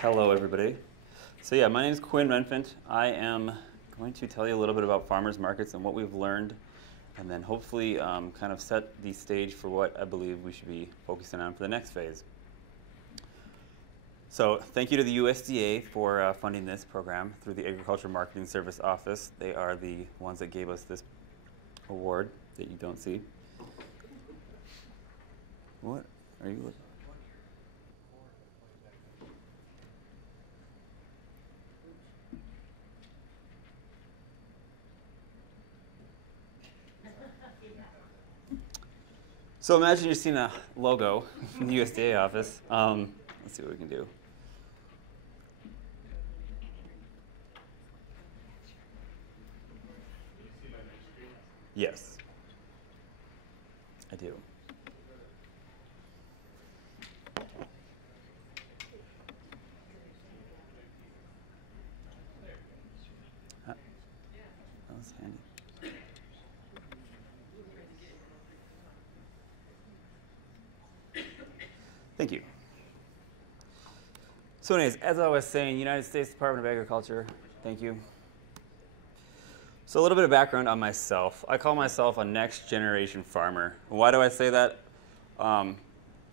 Hello, everybody. So yeah, my name is Quinn Renfandt. I am going to tell you a little bit about farmers markets and what we've learned, and then hopefully kind of set the stage for what I believe we should be focusing on for the next phase. So thank you to the USDA for funding this program through the Agriculture Marketing Service Office. They are the ones that gave us this award that you don't see. What are you looking? So imagine you're seeing a logo from the USDA office. Let's see what we can do. Yes, I do. That was handy. Thank you. So anyways, as I was saying, United States Department of Agriculture, thank you. So a little bit of background on myself. I call myself a next generation farmer. Why do I say that? I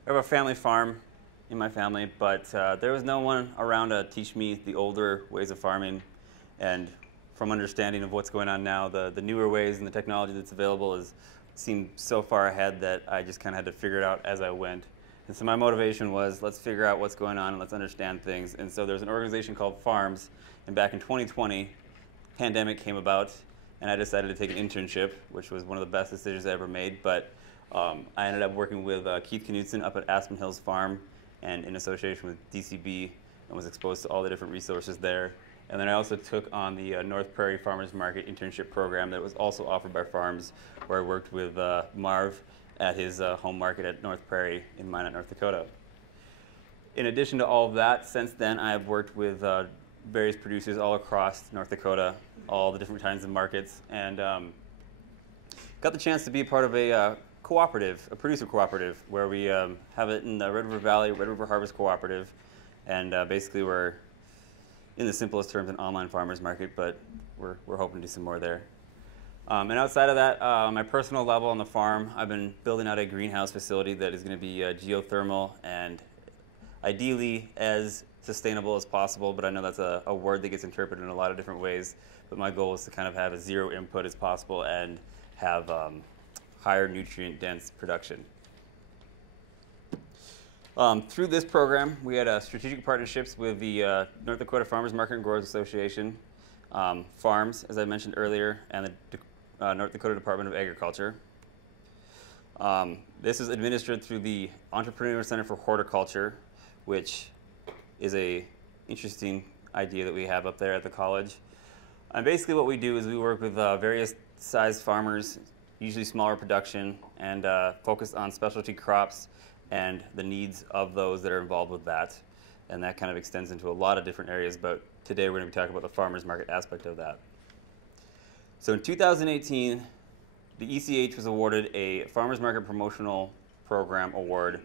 have a family farm in my family, but there was no one around to teach me the older ways of farming. And from understanding of what's going on now, the newer ways and the technology that's available seemed so far ahead that I just kind of had to figure it out as I went. And so my motivation was, let's figure out what's going on and let's understand things. And so there's an organization called FARRMS, and back in 2020, pandemic came about, and I decided to take an internship, which was one of the best decisions I ever made. But I ended up working with Keith Knudsen up at Aspen Hills Farm, and in association with DCB, and was exposed to all the different resources there. And then I also took on the North Prairie Farmers Market Internship program that was also offered by FARRMS, where I worked with Marv at his home market at North Prairie in Minot, North Dakota. In addition to all of that, since then I have worked with various producers all across North Dakota, all the different kinds of markets, and got the chance to be a part of a cooperative, a producer cooperative, where we have it in the Red River Valley, Red River Harvest Cooperative, and basically we're, in the simplest terms, an online farmers market, but we're hoping to do some more there. And outside of that, my personal level on the farm, I've been building out a greenhouse facility that is going to be geothermal and ideally as sustainable as possible, but I know that's a word that gets interpreted in a lot of different ways. But my goal is to kind of have as zero input as possible and have higher nutrient dense production. Through this program, we had strategic partnerships with the North Dakota Farmers Market and Growers Association, FARRMS, as I mentioned earlier, and the North Dakota Department of Agriculture. This is administered through the Entrepreneurial Center for Horticulture, which is a interesting idea that we have up there at the college. And basically what we do is we work with various size farmers, usually smaller production, and focus on specialty crops and the needs of those that are involved with that. And that kind of extends into a lot of different areas, but today we're going to be talking about the farmers market aspect of that. So in 2018, the ECH was awarded a Farmers Market Promotional Program Award.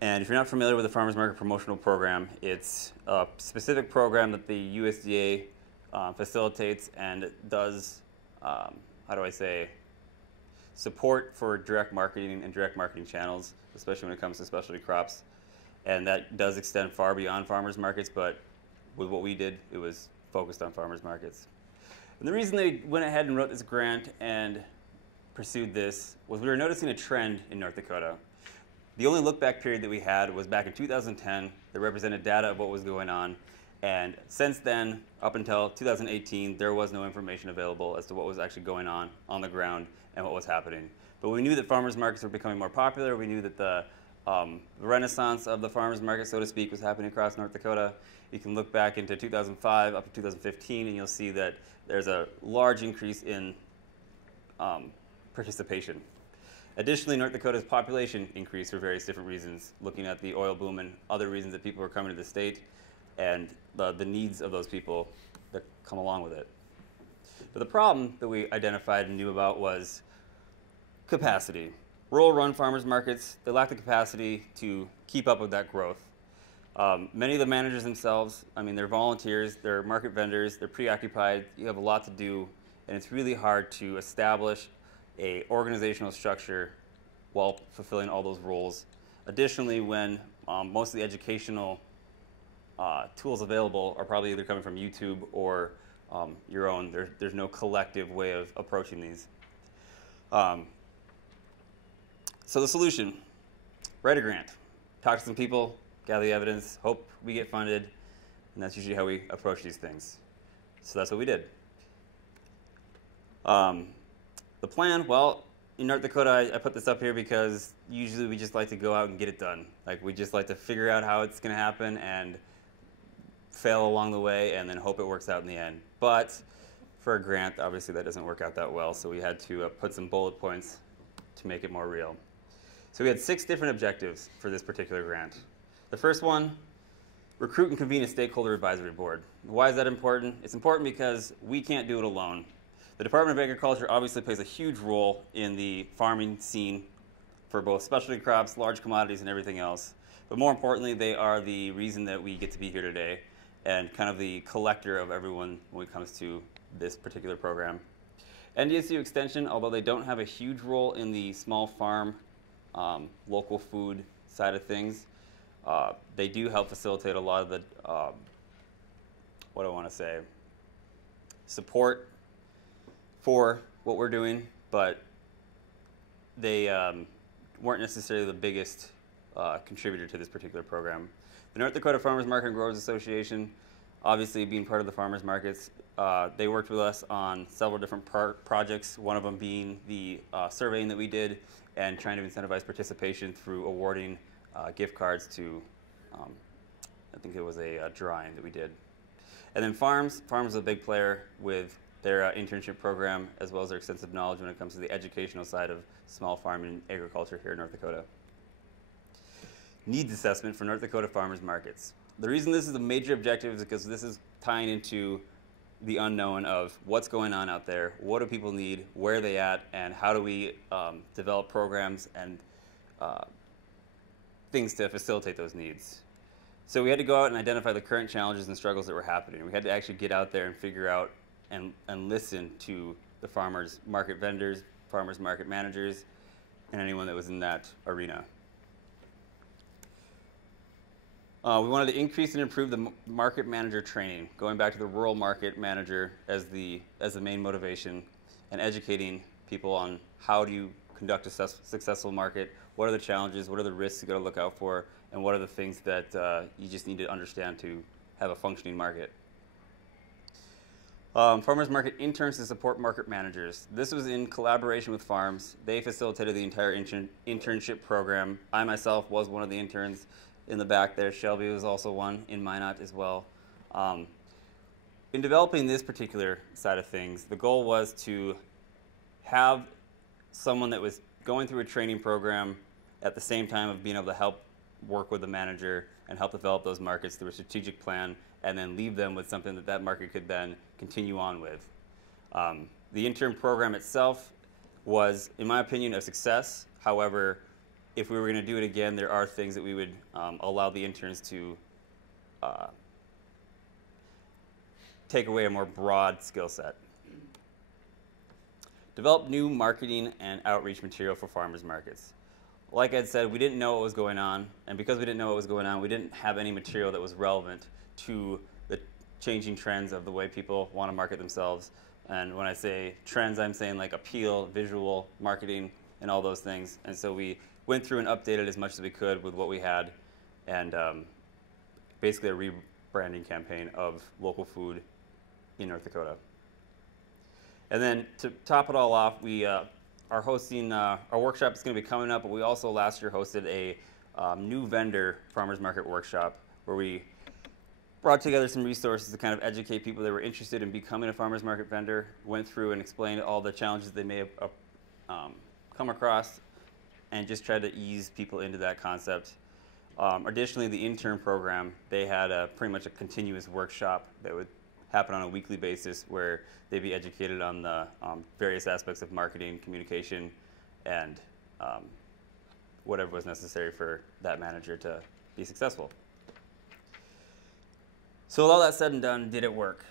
And if you're not familiar with the Farmers Market Promotional Program, it's a specific program that the USDA facilitates and does, how do I say, support for direct marketing and direct marketing channels, especially when it comes to specialty crops. And that does extend far beyond farmers markets, but with what we did, it was focused on farmers markets. And the reason they went ahead and wrote this grant and pursued this was we were noticing a trend in North Dakota. The only look-back period that we had was back in 2010 that represented data of what was going on. And since then, up until 2018, there was no information available as to what was actually going on the ground and what was happening. But we knew that farmers markets were becoming more popular. We knew that the renaissance of the farmers market, so to speak, was happening across North Dakota. You can look back into 2005 up to 2015, and you'll see that there's a large increase in participation. Additionally, North Dakota's population increased for various different reasons, looking at the oil boom and other reasons that people were coming to the state and the needs of those people that come along with it. But the problem that we identified and knew about was capacity. rural run farmers markets, they lack the capacity to keep up with that growth. Many of the managers themselves, I mean, they're volunteers, they're market vendors, they're preoccupied, you have a lot to do, and it's really hard to establish a organizational structure while fulfilling all those roles. Additionally, when most of the educational tools available are probably either coming from YouTube or your own, there's no collective way of approaching these. So the solution, write a grant, talk to some people, gather the evidence, hope we get funded, and that's usually how we approach these things. So that's what we did. The plan, well, in North Dakota, I put this up here because usually we just like to go out and get it done. Like, we just like to figure out how it's going to happen and fail along the way and then hope it works out in the end. But for a grant, obviously that doesn't work out that well, so we had to put some bullet points to make it more real. So we had 6 different objectives for this particular grant. The first one, recruit and convene a stakeholder advisory board. Why is that important? It's important because we can't do it alone. The Department of Agriculture obviously plays a huge role in the farming scene for both specialty crops, large commodities, and everything else. But more importantly, they are the reason that we get to be here today and kind of the collector of everyone when it comes to this particular program. NDSU Extension, although they don't have a huge role in the small farm, local food side of things, they do help facilitate a lot of the, what do I want to say, support for what we're doing, but they weren't necessarily the biggest contributor to this particular program. The North Dakota Farmers Market and Growers Association, obviously being part of the farmers markets, they worked with us on several different projects, one of them being the surveying that we did and trying to incentivize participation through awarding gift cards to, I think it was a drawing that we did. And then FARRMS is a big player with their internship program, as well as their extensive knowledge when it comes to the educational side of small farming and agriculture here in North Dakota. Needs assessment for North Dakota farmers markets. The reason this is a major objective is because this is tying into the unknown of what's going on out there, what do people need, where are they at, and how do we develop programs and things to facilitate those needs. So we had to go out and identify the current challenges and struggles that were happening. We had to actually get out there and figure out and listen to the farmers market vendors, farmers market managers, and anyone that was in that arena. We wanted to increase and improve the market manager training, going back to the rural market manager as the main motivation, and educating people on how do you conduct a successful market, what are the challenges, what are the risks you got to look out for, and what are the things that you just need to understand to have a functioning market. Farmers market interns to support market managers. This was in collaboration with FARRMS. They facilitated the entire internship program. I myself was one of the interns in the back there. Shelby was also one in Minot as well. In developing this particular side of things, the goal was to have someone that was going through a training program at the same time of being able to help work with the manager and help develop those markets through a strategic plan, and then leave them with something that that market could then continue on with. The intern program itself was, in my opinion, a success. However, if we were going to do it again, there are things that we would allow the interns to take away a more broad skill set. Develop new marketing and outreach material for farmers markets. Like I said, we didn't know what was going on, and because we didn't know what was going on, we didn't have any material that was relevant to the changing trends of the way people want to market themselves. And when I say trends, I'm saying like appeal, visual, marketing, and all those things. And so we went through and updated as much as we could with what we had, and basically a rebranding campaign of local food in North Dakota. And then to top it all off, we are hosting, our workshop is going to be coming up, but we also last year hosted a new vendor farmers market workshop where we brought together some resources to kind of educate people that were interested in becoming a farmers market vendor, went through and explained all the challenges they may have come across, and just tried to ease people into that concept. Additionally, the intern program, they had pretty much a continuous workshop that would happen on a weekly basis where they'd be educated on the various aspects of marketing, communication, and whatever was necessary for that manager to be successful. So with all that said and done, did it work?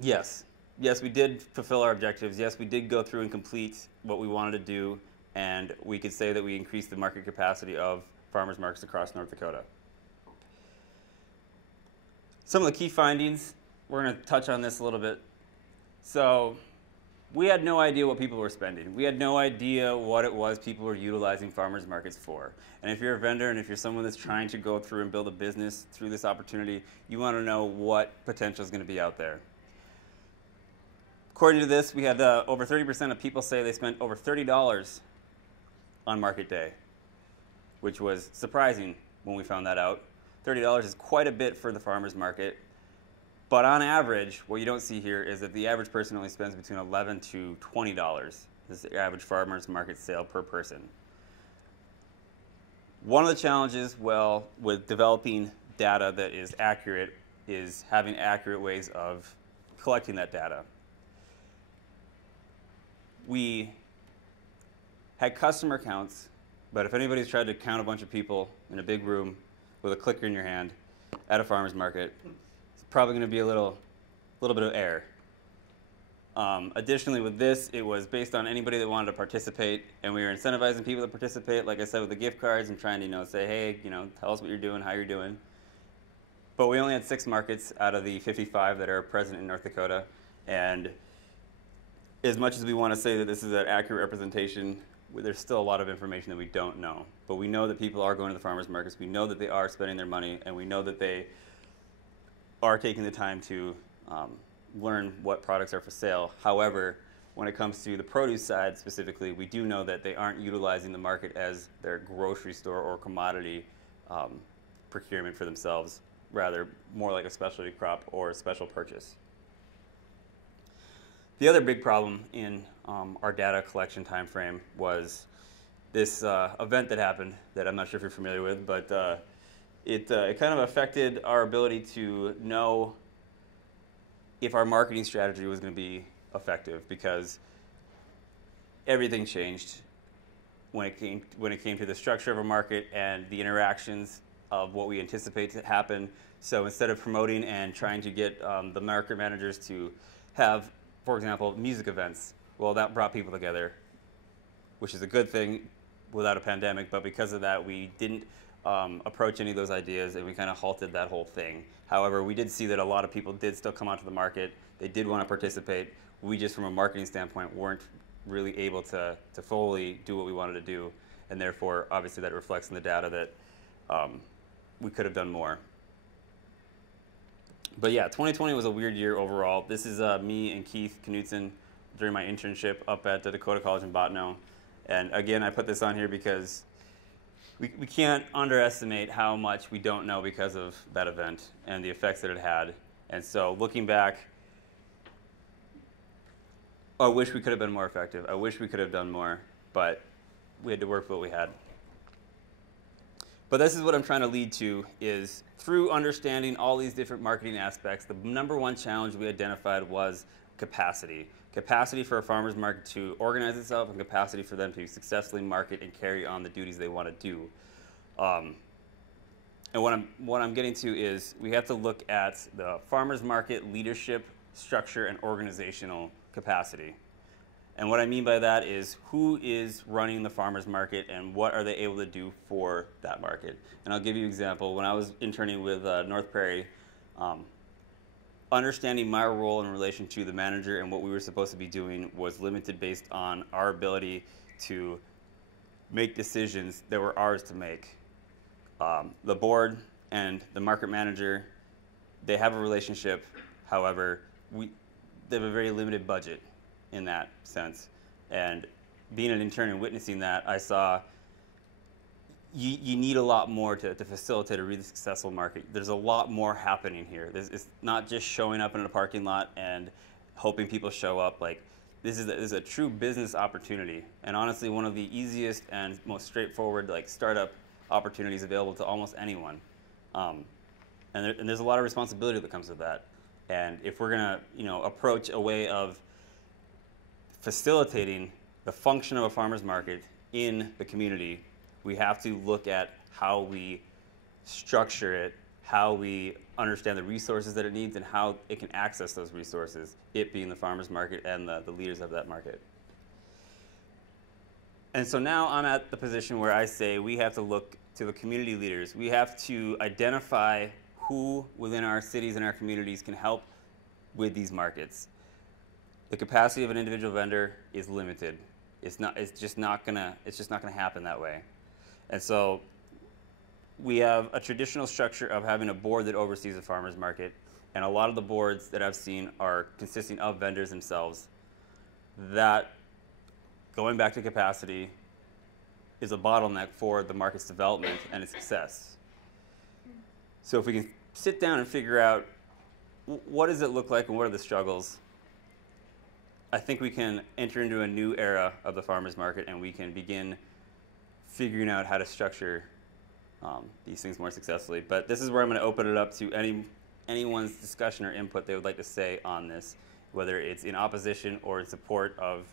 Yes. Yes, we did fulfill our objectives. Yes, we did go through and complete what we wanted to do, and we could say that we increased the market capacity of farmers markets across North Dakota. Some of the key findings, we're going to touch on this a little bit. So we had no idea what people were spending. We had no idea what it was people were utilizing farmers markets for. And if you're a vendor and if you're someone that's trying to go through and build a business through this opportunity, you want to know what potential is going to be out there. According to this, we had over 30% of people say they spent over $30 on market day, which was surprising when we found that out. $30 is quite a bit for the farmer's market. But on average, what you don't see here is that the average person only spends between $11 to $20. This is the average farmer's market sale per person. One of the challenges, well, with developing data that is accurate is having accurate ways of collecting that data. We had customer counts, but if anybody's tried to count a bunch of people in a big room with a clicker in your hand at a farmer's market, it's probably going to be a little bit of error. Additionally, with this, it was based on anybody that wanted to participate, and we were incentivizing people to participate, like I said, with the gift cards and trying to, say, hey, tell us what you're doing, how you're doing. But we only had 6 markets out of the 55 that are present in North Dakota, and as much as we want to say that this is an accurate representation, there's still a lot of information that we don't know. But we know that people are going to the farmers markets, we know that they are spending their money, and we know that they are taking the time to learn what products are for sale. However, when it comes to the produce side specifically, we do know that they aren't utilizing the market as their grocery store or commodity procurement for themselves, rather more like a specialty crop or a special purchase. The other big problem in our data collection time frame was this event that happened that I'm not sure if you're familiar with, but it kind of affected our ability to know if our marketing strategy was going to be effective, because everything changed when it came to the structure of a market and the interactions of what we anticipate to happen. So instead of promoting and trying to get the market managers to have, for example, music events, well, that brought people together, which is a good thing without a pandemic, but because of that, we didn't approach any of those ideas, and we kind of halted that whole thing. However, we did see that a lot of people did still come onto the market. They did want to participate. We just, from a marketing standpoint, weren't really able to fully do what we wanted to do, and therefore, obviously, that reflects in the data that we could have done more. But yeah, 2020 was a weird year overall. This is me and Keith Knudsen during my internship up at the Dakota College in Bottineau. And again, I put this on here because we can't underestimate how much we don't know because of that event and the effects that it had. And so looking back, I wish we could have been more effective. I wish we could have done more, but we had to work with what we had. But this is what I'm trying to lead to, is through understanding all these different marketing aspects, the number one challenge we identified was capacity. Capacity for a farmer's market to organize itself, and capacity for them to successfully market and carry on the duties they want to do. And what I'm getting to is we have to look at the farmer's market leadership, structure, and organizational capacity. And what I mean by that is who is running the farmer's market and what are they able to do for that market. And I'll give you an example. When I was interning with North Prairie, understanding my role in relation to the manager and what we were supposed to be doing was limited based on our ability to make decisions that were ours to make. The board and the market manager, they have a relationship. However, they have a very limited budget in that sense. And being an intern and witnessing that, I saw you need a lot more to facilitate a really successful market. There's a lot more happening here. It's not just showing up in a parking lot and hoping people show up. Like, this is a true business opportunity, and honestly, one of the easiest and most straightforward startup opportunities available to almost anyone. And there's a lot of responsibility that comes with that. And if we're gonna approach a way of facilitating the function of a farmer's market in the community, we have to look at how we structure it, how we understand the resources that it needs, and how it can access those resources, it being the farmer's market and the leaders of that market. And so now I'm at the position where I say we have to look to the community leaders. We have to identify who within our cities and our communities can help with these markets. The capacity of an individual vendor is limited. It's just not gonna happen that way. And so we have a traditional structure of having a board that oversees a farmer's market, and a lot of the boards that I've seen are consisting of vendors themselves. That, going back to capacity, is a bottleneck for the market's development and its success. So if we can sit down and figure out what does it look like and what are the struggles, I think we can enter into a new era of the farmer's market, and we can begin figuring out how to structure these things more successfully. But this is where I'm going to open it up to anyone's discussion or input they would like to say on this, whether it's in opposition or in support of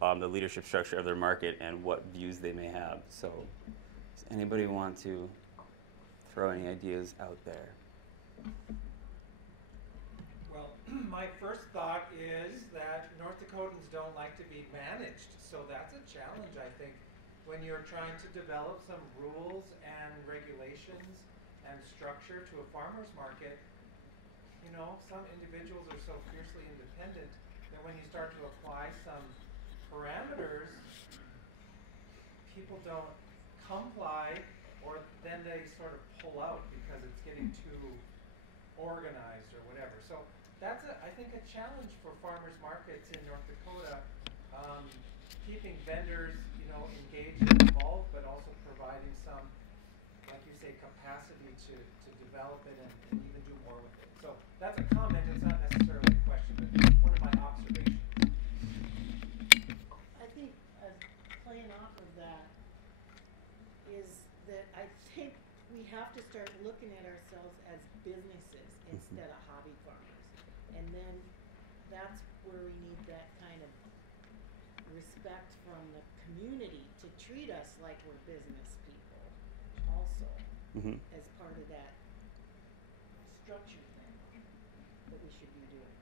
the leadership structure of their market and what views they may have. So does anybody want to throw any ideas out there? Well, my first thought is that North Dakotans don't like to be managed. So that's a challenge, I think, when you're trying to develop some rules and regulations and structure to a farmer's market. You know, some individuals are so fiercely independent that when you start to apply some parameters, people don't comply, or then they sort of pull out because it's getting too organized or whatever. So that's, I think, a challenge for farmers markets in North Dakota, keeping vendors, you know, engaged and involved, but also providing some, like you say, capacity to develop it and even do more with it. So that's a comment. It's not necessarily a question, but it's one of my observations. I think playing off of that is that I think we have to start looking at ourselves as businesses instead of hobby farmers. And then that's where we need that kind of respect from the community to treat us like we're business people also, as part of that structure thing that we should be doing.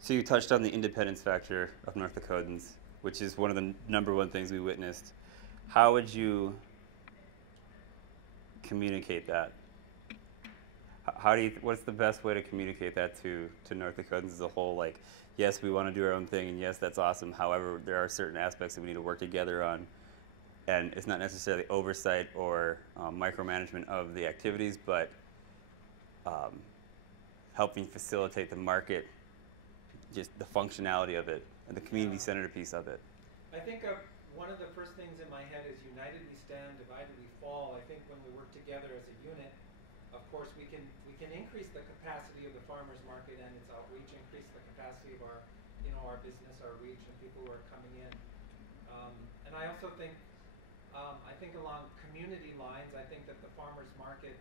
So you touched on the independence factor of North Dakotans, which is one of the #1 things we witnessed. How would you communicate that? What's the best way to communicate that to North Dakotans as a whole? Like, yes, we want to do our own thing, and yes, that's awesome. However, there are certain aspects that we need to work together on, and it's not necessarily oversight or micromanagement of the activities, but helping facilitate the market, just the functionality of it, and the community-centered piece of it. I think one of the first things in my head is united we stand, divided we fall. I think when we work together as a unit, of course, we can increase the capacity of the farmers market and its outreach, increase the capacity of our business, our reach, and people who are coming in. And I also think, along community lines, I think that the farmers market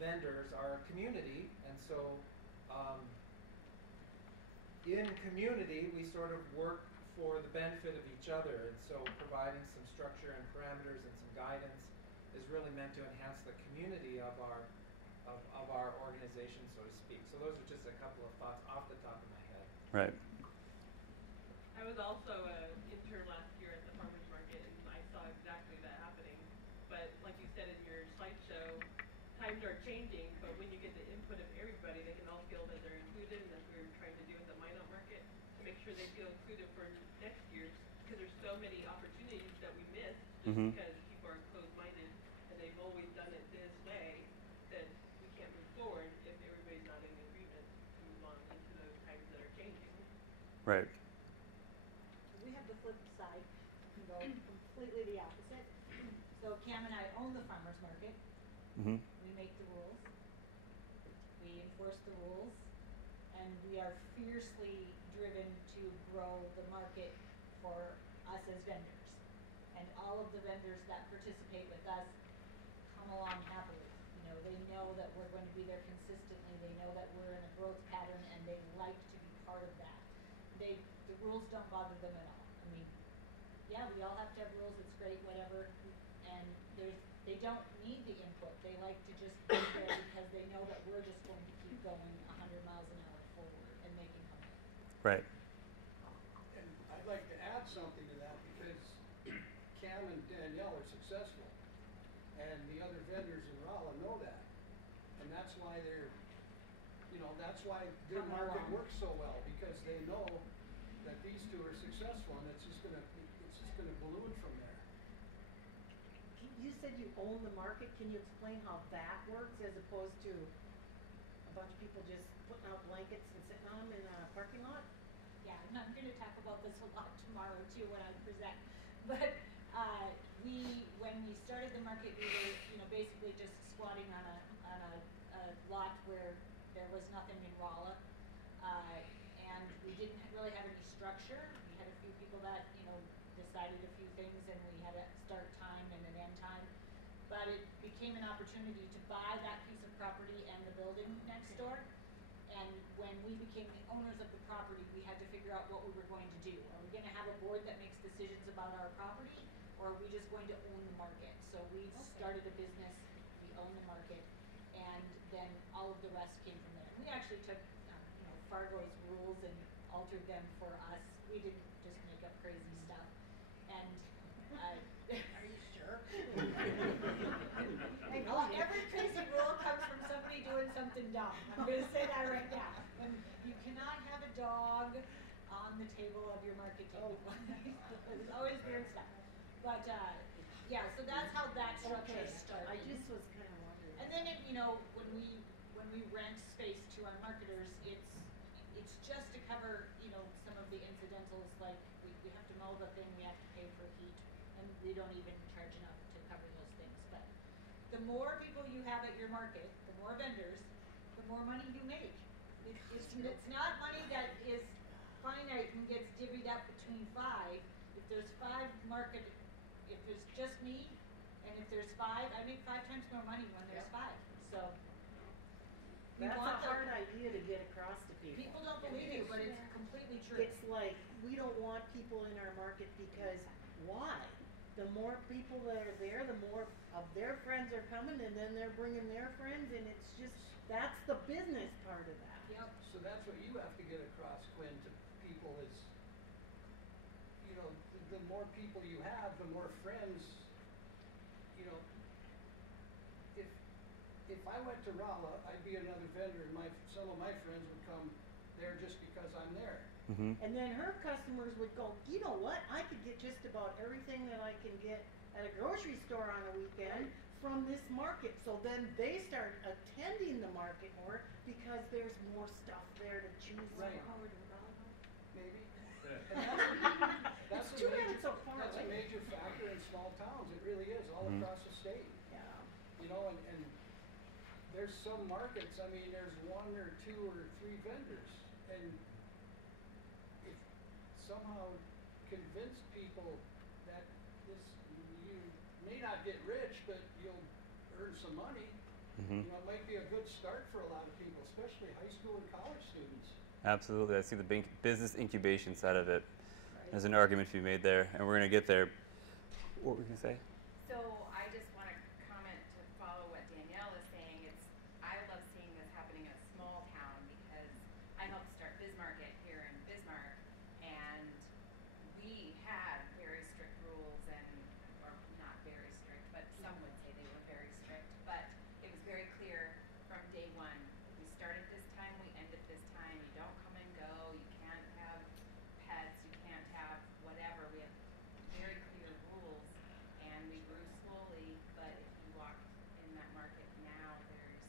vendors are a community, and so in community we sort of work for the benefit of each other, and so providing some structure and parameters and some guidance is really meant to enhance the community of our organization, so to speak. So those are just a couple of thoughts off the top of my head. Right. I was also an intern last year at the farmers market, and I saw exactly that happening. But like you said in your slideshow, times are changing, but when you get the input of everybody, they can all feel that they're included, and that's what we're trying to do with the Minot market, to make sure they feel included for next year, because there's so many opportunities that we miss just because people are closed-minded, and they've always done it this way, that we can't move forward if everybody's not in agreement to move on into those times that are changing. Right. We have the flip side, and go completely the opposite. So Cam and I own the farmers market. We make the rules, we enforce the rules, and we are fiercely driven to grow the market for us as vendors. And all of the vendors that participate with us come along happily. You know, they know that we're going to be there consistently, they know that we're in a growth pattern, and they like to be part of that. The rules don't bother them at all. I mean, yeah, we all have to have rules, it's great, whatever, and they don't need the input, they like to just be there because they know that we're just going to keep going 100 miles an hour forward and making money. Right. And I'd like to add something to that because Cam and Danielle are successful, and the other vendors in Rolla know that, and that's why that's why their market works so well, because they know that these two are successful, and it's just gonna balloon from there. You said you own the market. Can you explain how that works as opposed to a bunch of people just putting out blankets and sitting on them in a parking lot? Yeah, and I'm going to talk about this a lot tomorrow too when I present. But when we started the market, we were basically just squatting on a lot where there was nothing in Rolla, and we didn't really have any structure. We had a few people that decided a few things, and we had a start time and an end time. But it became an opportunity to buy that piece of property and the building next door. And when we became the owners of the property, we had to figure out what we were going to do. Are we going to have a board that makes decisions about our property, or are we just going to own the market? So we started a business, we own the market, and then all of the rest came from there. And we actually took Fargo's rules and altered them for us. We didn't just make up crazy stuff. And Are you sure? every crazy rule comes from somebody doing something dumb. I'm going to say that right now. And you cannot have a dog on the table of your market table. There's always weird stuff. But yeah, so that's how that structure started. I just was kind of wondering. And then when we rent space to our marketers, it's just to cover some of the incidentals, like we have to mow the thing, we have to pay for heat, and we don't even charge enough to cover those things. But the more people you have at your market, the more vendors, the more money you make. It's not money that is finite and gets divvied up between 5. If there's 5 if there's just me, and if there's 5, I make 5 times more money when there's 5. So That's a hard idea to get across to people. People don't believe you, but it's completely true. It's like, we don't want people in our market because why? The more people that are there, the more of their friends are coming, and then they're bringing their friends, and it's just, that's the business part of that. Yep. So that's what you have to get across, Quinn, to people is, the more people you have, the more friends, if I went to Rolla, I'd be another vendor, and some of my friends would come there just because I'm there. Mm-hmm. And then her customers would go, you know what, I could get just about everything that I can get at a grocery store on a weekend from this market. So then they start attending the market more because there's more stuff there to choose from. Right. Maybe. It's too bad it's so far That's a away. major factor in small towns. It really is, all across the state. Yeah. And there's some markets, there's 1 or 2 or 3 vendors. And if somehow convince people that you may not get rich, but you'll earn some money, Mm-hmm. it might be a good start for a lot of people, especially high school and college students. Absolutely. I see the business incubation side of it. There's an argument to be made there, and we're going to get there. What were you going to say? So I just want to comment to follow what Danielle is saying. I love seeing this happening in a small town because I helped start Bismarck here in Bismarck, and we had very strict rules, or not very strict, but some would say they were very strict. But it was very clear from day 1. We start at this time, we end at this time. You don't come and go. You can't have pets. You can't have whatever. We have very clear rules. And we grew slowly, but if you walk in that market now, there's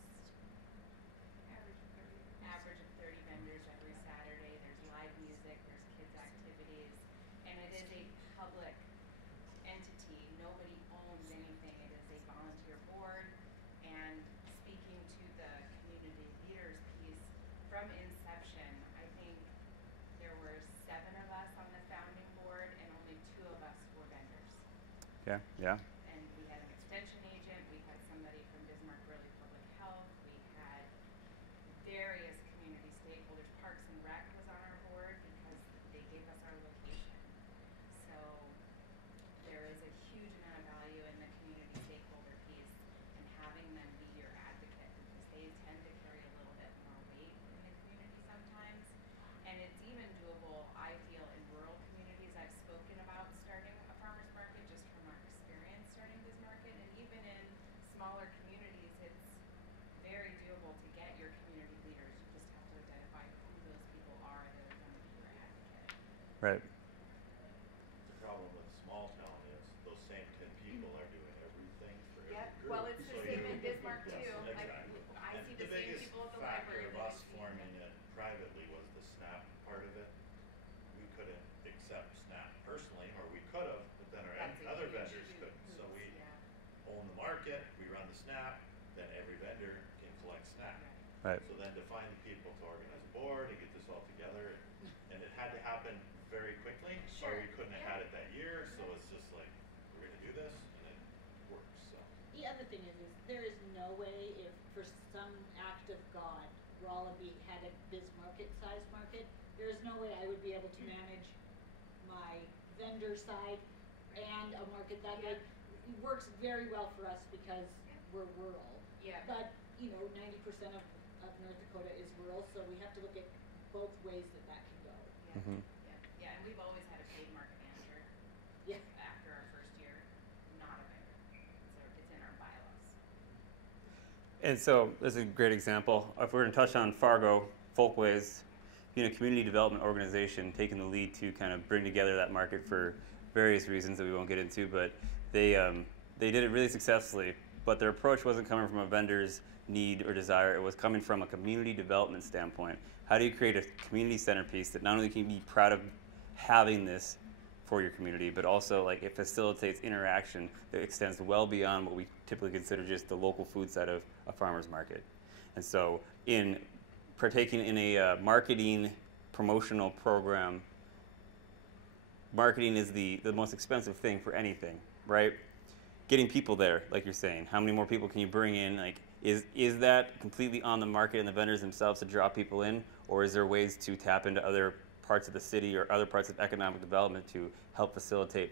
average of 30 vendors every Saturday. There's live music, there's kids activities, and it is a public entity. Nobody owns anything. It is a volunteer board. And speaking to the community leaders piece, from inception, I think there were 7 of us on the founding board, and only 2 of us were vendors. Okay. Yeah. And we had an extension agent, we had somebody from Bismarck Early Public Health, we had various community stakeholders. Parks and Rec was on our board because they gave us our location. So Right. The problem with small town is those same 10 people are doing everything for every Yep, group. well, it's the So same you- in Bismarck yes, too. Like, exactly. I And see the same biggest people at the factor library of that I us see. forming it privately was the SNAP part of it. We couldn't accept SNAP personally, or we could have, but then our That's a other huge vendors couldn't. So hoops, we yeah. own the market, we run the SNAP, then every vendor can collect SNAP. Right. So then to find the people to organize a board and get this all together, and it had to happen very quickly, or Sure, we couldn't have had it that year, so it's just like, we're gonna do this, and it works, so. The other thing is there is no way if for some act of God, Rolla had a Bismarck-sized market, there is no way I would be able to manage my vendor side and a market that way. It works very well for us because we're rural. Yeah. But, you know, 90% of North Dakota is rural, so we have to look at both ways that that can go. Yeah, Mhm. yeah, and we've always had a paid market manager Yeah. after our first year, not a vendor. So it's in our bylaws. And so this is a great example. If we're going to touch on Fargo, Folkways, being a community development organization, taking the lead to kind of bring together that market for various reasons that we won't get into, but they did it really successfully. But their approach wasn't coming from a vendor's need or desire. It was coming from a community development standpoint. How do you create a community centerpiece that not only can you be proud of having this for your community, but also like it facilitates interaction that extends well beyond what we typically consider just the local food side of a farmer's market. And so in partaking in a marketing promotional program, marketing is the most expensive thing for anything, right? Getting people there, like you're saying, how many more people can you bring in? Like, is that completely on the market and the vendors themselves to draw people in, or is there ways to tap into other parts of the city or other parts of economic development to help facilitate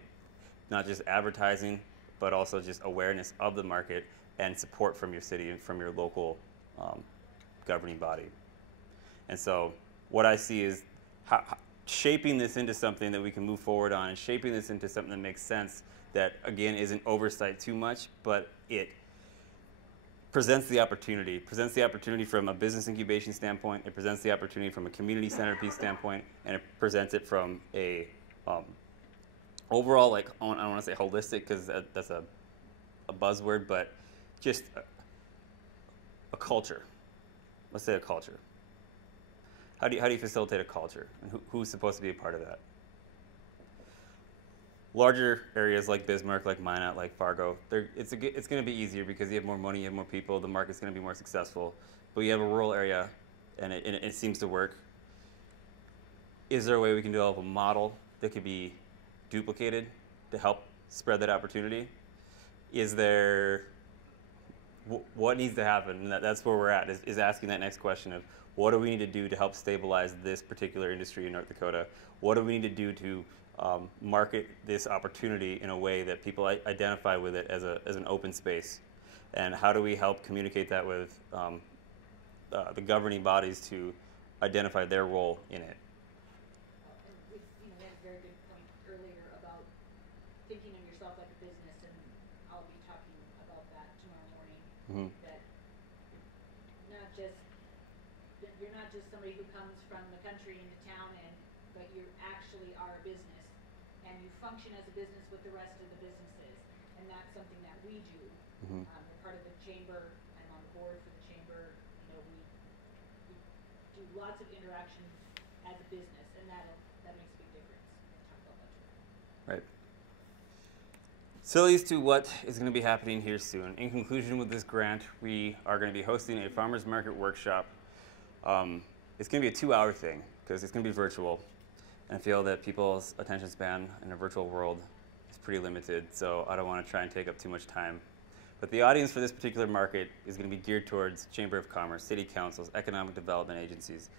not just advertising, but also just awareness of the market and support from your city and from your local governing body? And so what I see is shaping this into something that we can move forward on and shaping this into something that makes sense, that again isn't oversight too much, but it presents the opportunity from a business incubation standpoint, it presents the opportunity from a community centerpiece standpoint, and it presents it from a overall, like, I don't want to say holistic because that's a buzzword, but just a culture. Let's say a culture. How do you facilitate a culture, and who's supposed to be a part of that? Larger areas like Bismarck, like Minot, like Fargo, it's going to be easier because you have more money, you have more people, the market's going to be more successful. But you have a rural area, and it seems to work. Is there a way we can develop a model that could be duplicated to help spread that opportunity? Is there, what needs to happen? And that's where we're at, is asking that next question of what do we need to do to help stabilize this particular industry in North Dakota? What do we need to do to market this opportunity in a way that people identify with it as an open space? And how do we help communicate that with the governing bodies to identify their role in it? And we had a very good point earlier about thinking of yourself like a business, and I'll be talking about that tomorrow morning. Mm-hmm. That you're not just somebody who comes from the country into town, but you actually are a business, and you function as a business with the rest of the businesses, and that's something that we do. Mm-hmm. We're part of the chamber. I'm on the board for the chamber. You know, we do lots of interaction as a business, and that makes a big difference. We'll talk about that tomorrow. Right. So leads to what is going to be happening here soon. In conclusion with this grant, we are going to be hosting a farmers market workshop. It's going to be a 2-hour thing because it's going to be virtual. And I feel that people's attention span in a virtual world is pretty limited, so I don't want to try and take up too much time. But the audience for this particular market is going to be geared towards Chamber of Commerce, city councils, economic development agencies,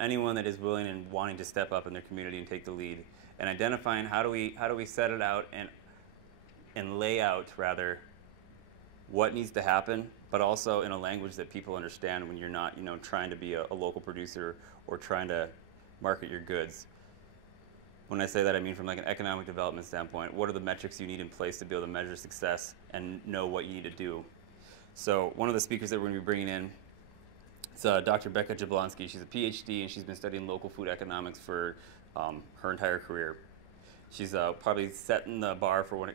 anyone that is willing and wanting to step up in their community and take the lead, and identifying how do we set it out and lay out rather what needs to happen, but also in a language that people understand when you're not, trying to be a local producer or trying to market your goods. When I say that, I mean from like an economic development standpoint, what are the metrics you need in place to be able to measure success and know what you need to do? So one of the speakers that we're going to be bringing in is Dr. Becca Jablonski. She's a PhD, and she's been studying local food economics for her entire career. She's probably setting the bar for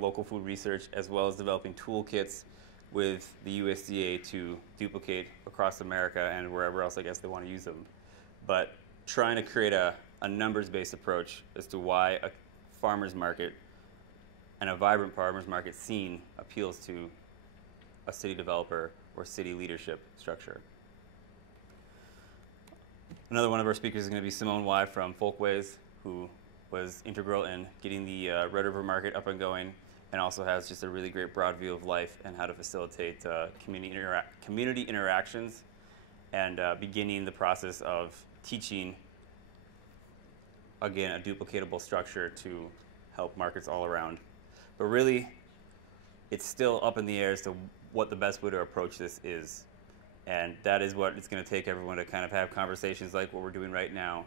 local food research, as well as developing toolkits with the USDA to duplicate across America and wherever else I guess they want to use them. But trying to create a numbers-based approach as to why a farmer's market and a vibrant farmer's market scene appeals to a city developer or city leadership structure. Another one of our speakers is going to be Simone Y from Folkways, who was integral in getting the Red River Market up and going, and also has just a really great broad view of life and how to facilitate community interactions and beginning the process of teaching, again, a duplicatable structure to help markets all around. But really, it's still up in the air as to what the best way to approach this is. And that is what it's going to take everyone to kind of have conversations like what we're doing right now,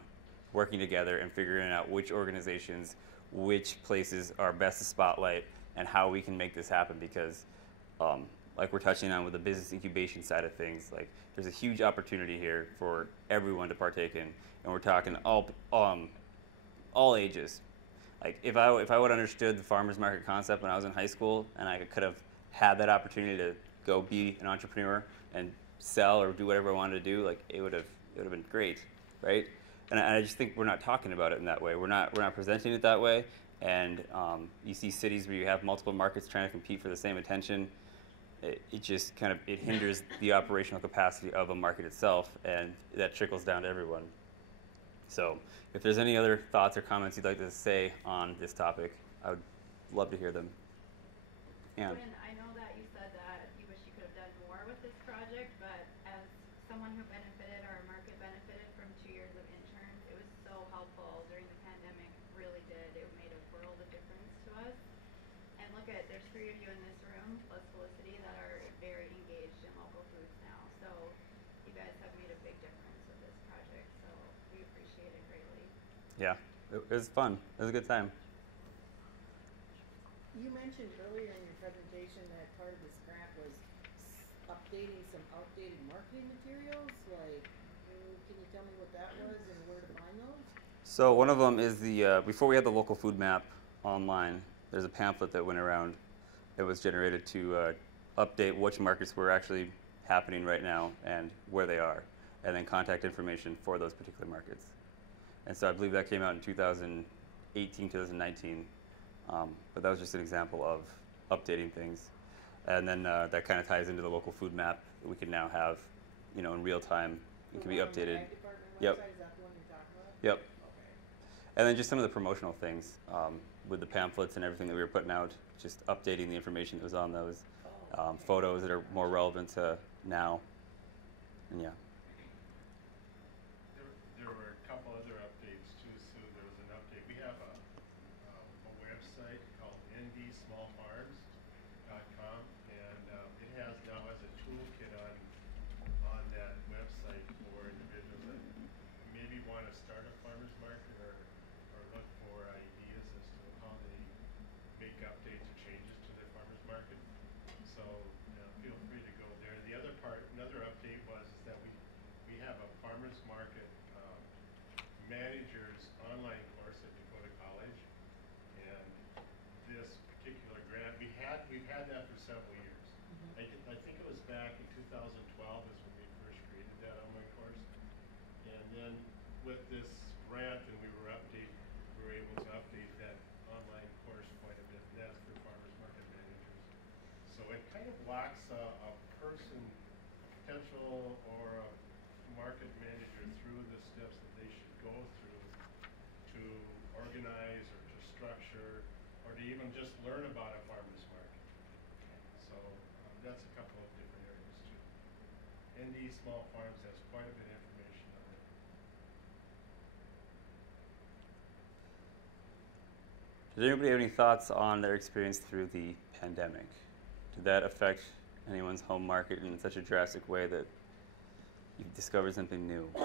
working together and figuring out which organizations, which places are best to spotlight, and how we can make this happen. Because like we're touching on with the business incubation side of things, like there's a huge opportunity here for everyone to partake in. And we're talking all ages. Like if I would have understood the farmers market concept when I was in high school, and I could have had that opportunity to go be an entrepreneur and sell or do whatever I wanted to do, like it would have been great, right? And I just think we're not talking about it in that way. We're not presenting it that way. And you see cities where you have multiple markets trying to compete for the same attention. It just kind of hinders the operational capacity of a market itself, and that trickles down to everyone. So if there's any other thoughts or comments you'd like to say on this topic, I would love to hear them. Anne. Quinn, I know that you said that you wish you could have done more with this project, but as someone who benefited, our market benefited from 2 years of interns, it was so helpful during the pandemic, really did. It made a world of difference to us. And look at, there's 3 of you in this room, plus Felicity, that are very engaged in local foods now. So you guys have made a big difference with this project, so we appreciate it greatly. Yeah, it was fun. It was a good time. You mentioned earlier in your presentation that part of this grant was updating some outdated marketing materials. Like, can you tell me what that was and where to find those? So one of them is the, before we had the local food map online, there's a pamphlet that went around. It was generated to update which markets were actually happening right now and where they are, and then contact information for those particular markets. And so I believe that came out in 2018, 2019. But that was just an example of updating things. And then that kind of ties into the local food map that we can now have, you know, in real time. It can be updated. Yep. Is that the one you're talking about? Yep. Okay. And then just some of the promotional things with the pamphlets and everything that we were putting out, just updating the information that was on those, photos that are more relevant to now. And yeah. There were a couple other updates too, Sue. There was an update. We have a website called ndsmallfarms.com, and it has now as a toolkit on that website for individuals that maybe want to start a farmer's market or look for ideas as to how they make updates or changes to their farmer's market. So feel free to go there. The other part, another update was that we have a farmer's market manager's online course at Dakota College, and this particular grant we've had that for several years. I think it was back in 2012 is when we first created that online course, and then with this grant, and we were able to update that online course quite a bit, and that's for farmers market managers. So it kind of walks a person, potential or a market manager through the steps that they should go through to organize or to structure or to even just learn about a farmer's market. So that's a couple of different areas too. ND Small Farms has quite a bit of information on it. Does anybody have any thoughts on their experience through the pandemic? Did that affect anyone's home market in such a drastic way that you've discovered something new? Pay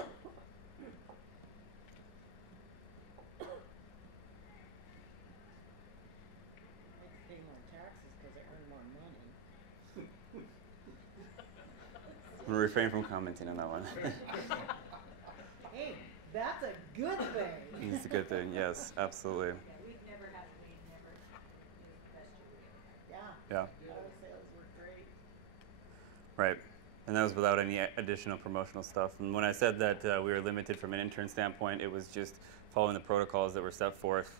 more taxes because I earn more money. I'm going to refrain from commenting on that one. Hey, that's a good thing. He's a good thing, yes, absolutely. Yeah, we've never had, it was the best year we ever had. Yeah. Yeah. Auto sales were great. Right. And that was without any additional promotional stuff. And when I said that we were limited from an intern standpoint, it was just following the protocols that were set forth.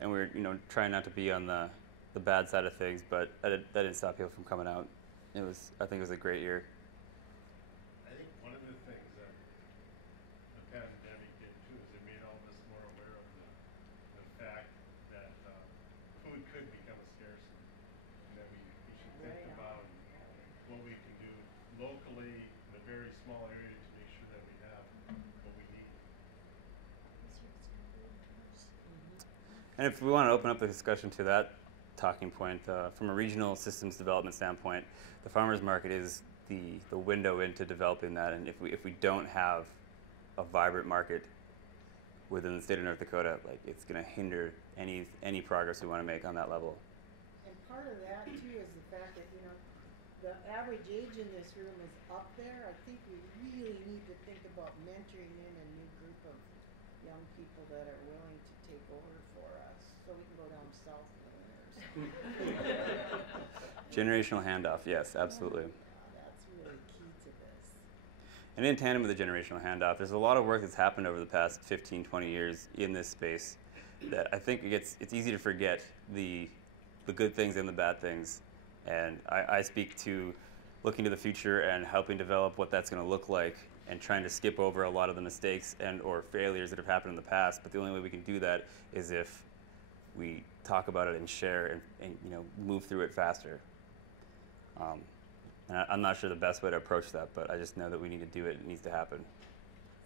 And we were, trying not to be on the bad side of things, but that didn't stop people from coming out. I think it was a great year. I think one of the things that the pandemic did too is it made all of us more aware of the fact that food could become a scarcity, and that we should think about what we can do locally in a very small area to make sure that we have what we need. And if we want to open up the discussion to that talking point, from a regional systems development standpoint, the farmers market is the window into developing that. And if we don't have a vibrant market within the state of North Dakota, like, it's going to hinder any progress we want to make on that level. And part of that too is the fact that, the average age in this room is up there. I think we really need to think about mentoring in a new group of young people that are willing to take over for us, so we can go down south in the winters. Generational handoff, yes, absolutely. Yeah, that's really key to this. And in tandem with the generational handoff, there's a lot of work that's happened over the past 15, 20 years in this space that I think it's easy to forget the good things and the bad things. And I speak to looking to the future and helping develop what that's going to look like, and trying to skip over a lot of the mistakes and or failures that have happened in the past. But the only way we can do that is if we talk about it and share and move through it faster. And I'm not sure the best way to approach that, but I just know that we need to do it. It needs to happen.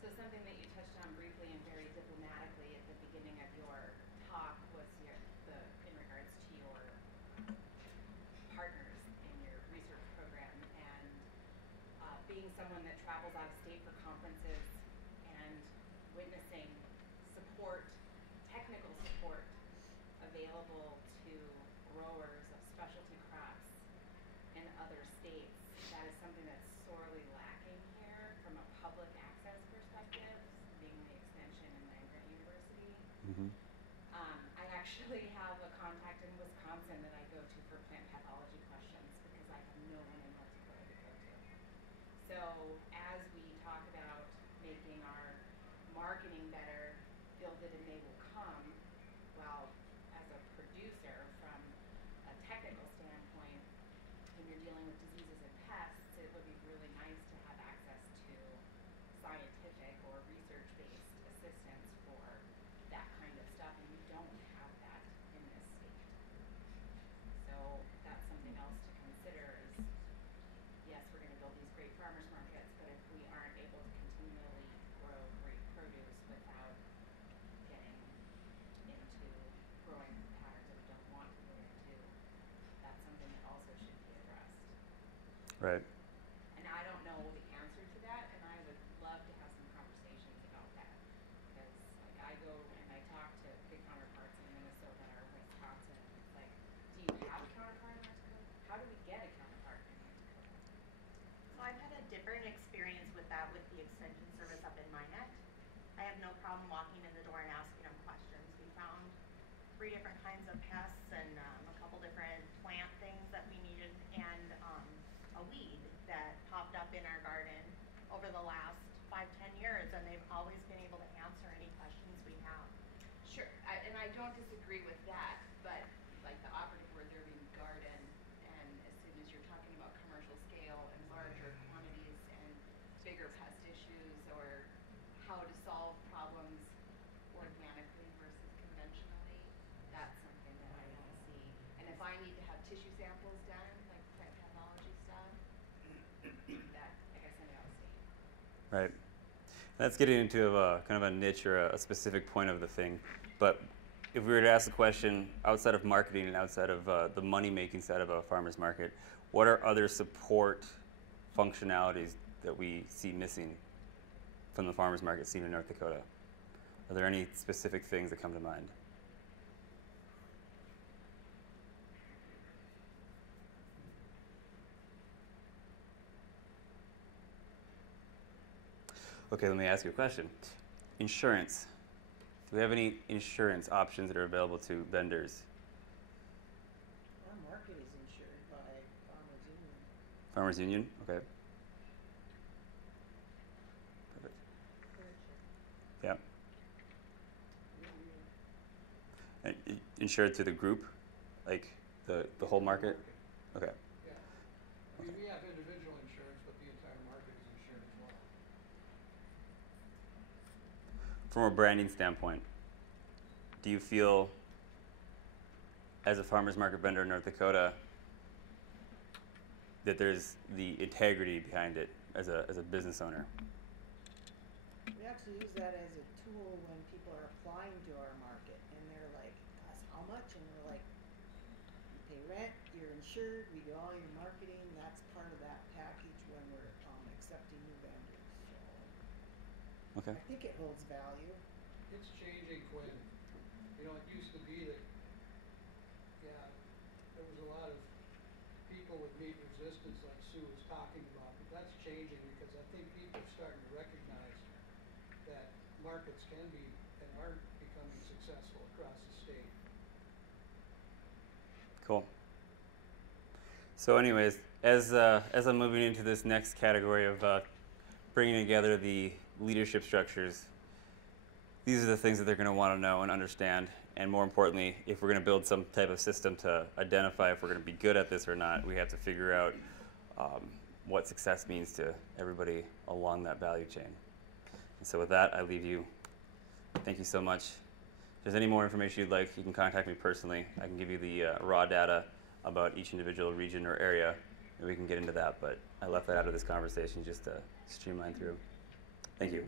So something that you touched on briefly and very diplomatically at the beginning of your talk was in regards to your partners in your research program, and being someone that travels out of state for conferences and witnessing technical support available to growers of specialty crops in other states. That is something that's sorely lacking here from a public access perspective, being the extension in land-grant university. Mm-hmm. I actually have a contact in Wisconsin that I go to for plant pathology questions because I have no one in North Dakota to go to. So as we talk about making our marketing better, build it and they will come, well, as a producer from a technical standpoint, when you're dealing with diseases and pests, it would be really nice to have access to scientific or research-based assistance for that kind of stuff, and we don't have that in this state. So that's something else to consider is, yes, we're going to build these great farmers markets, but if we aren't able to continually grow great produce without getting into growing patterns that we don't want to get into, that's something that also should be addressed. Right. And I don't know the answer to that, and I would love to have some conversations about that. Because I go and I talk to big counterparts in Minnesota or Wisconsin, and it's like, do you have a counterpart in North Dakota? How do we get a counterpart in North Dakota? So I've had a different experience with that with the extension service up in Minot. I have no problem walking in the door and asking them questions. We found 3 different kinds of pests and a couple different plant things that we needed, and a weed that popped up in our garden over the last 5-10 years, and they've always been able to answer any questions we have. Sure, and I don't disagree with that, but like the operative word there being garden, and as soon as you're talking about commercial scale and larger quantities and bigger pest issues, or how to solve problems organically versus conventionally, that's something that I want to see. And if I need to have tissue samples done, like plant pathology stuff, that, like I send it out of state. Right. That's getting into kind of a niche or a specific point of the thing. But if we were to ask the question, outside of marketing and outside of the money-making side of a farmer's market, what are other support functionalities that we see missing from the farmer's market scene in North Dakota? Are there any specific things that come to mind? Okay, let me ask you a question. Insurance. Do we have any insurance options that are available to vendors? Our market is insured by Farmers Union. Farmers Union? Okay. Perfect. Yeah. And insured through the group? Like the whole market? Okay. Yeah. I mean, we have individual insurance, but the entire market is insured as well. From a branding standpoint, do you feel, as a farmers market vendor in North Dakota, that there's the integrity behind it as a business owner? We actually use that as a tool when people are applying to our market and they're like, "That's how much?" And we're like, "You pay rent, you're insured, we do all your marketing." That's part of that package when we're accepting new vendors. So Okay. I think it holds value. It's changing, Quinn. You know, it used to be that, yeah, there was a lot of people with meat resistance like Sue was talking about, but that's changing because I think people are starting to recognize that markets can be and are becoming successful across the state. Cool. So anyways, as I'm moving into this next category of bringing together the leadership structures, these are the things that they're going to want to know and understand. And more importantly, if we're going to build some type of system to identify if we're going to be good at this or not, we have to figure out what success means to everybody along that value chain. And so with that, I leave you. Thank you so much. If there's any more information you'd like, you can contact me personally. I can give you the raw data about each individual region or area, and we can get into that. But I left that out of this conversation just to streamline through. Thank you.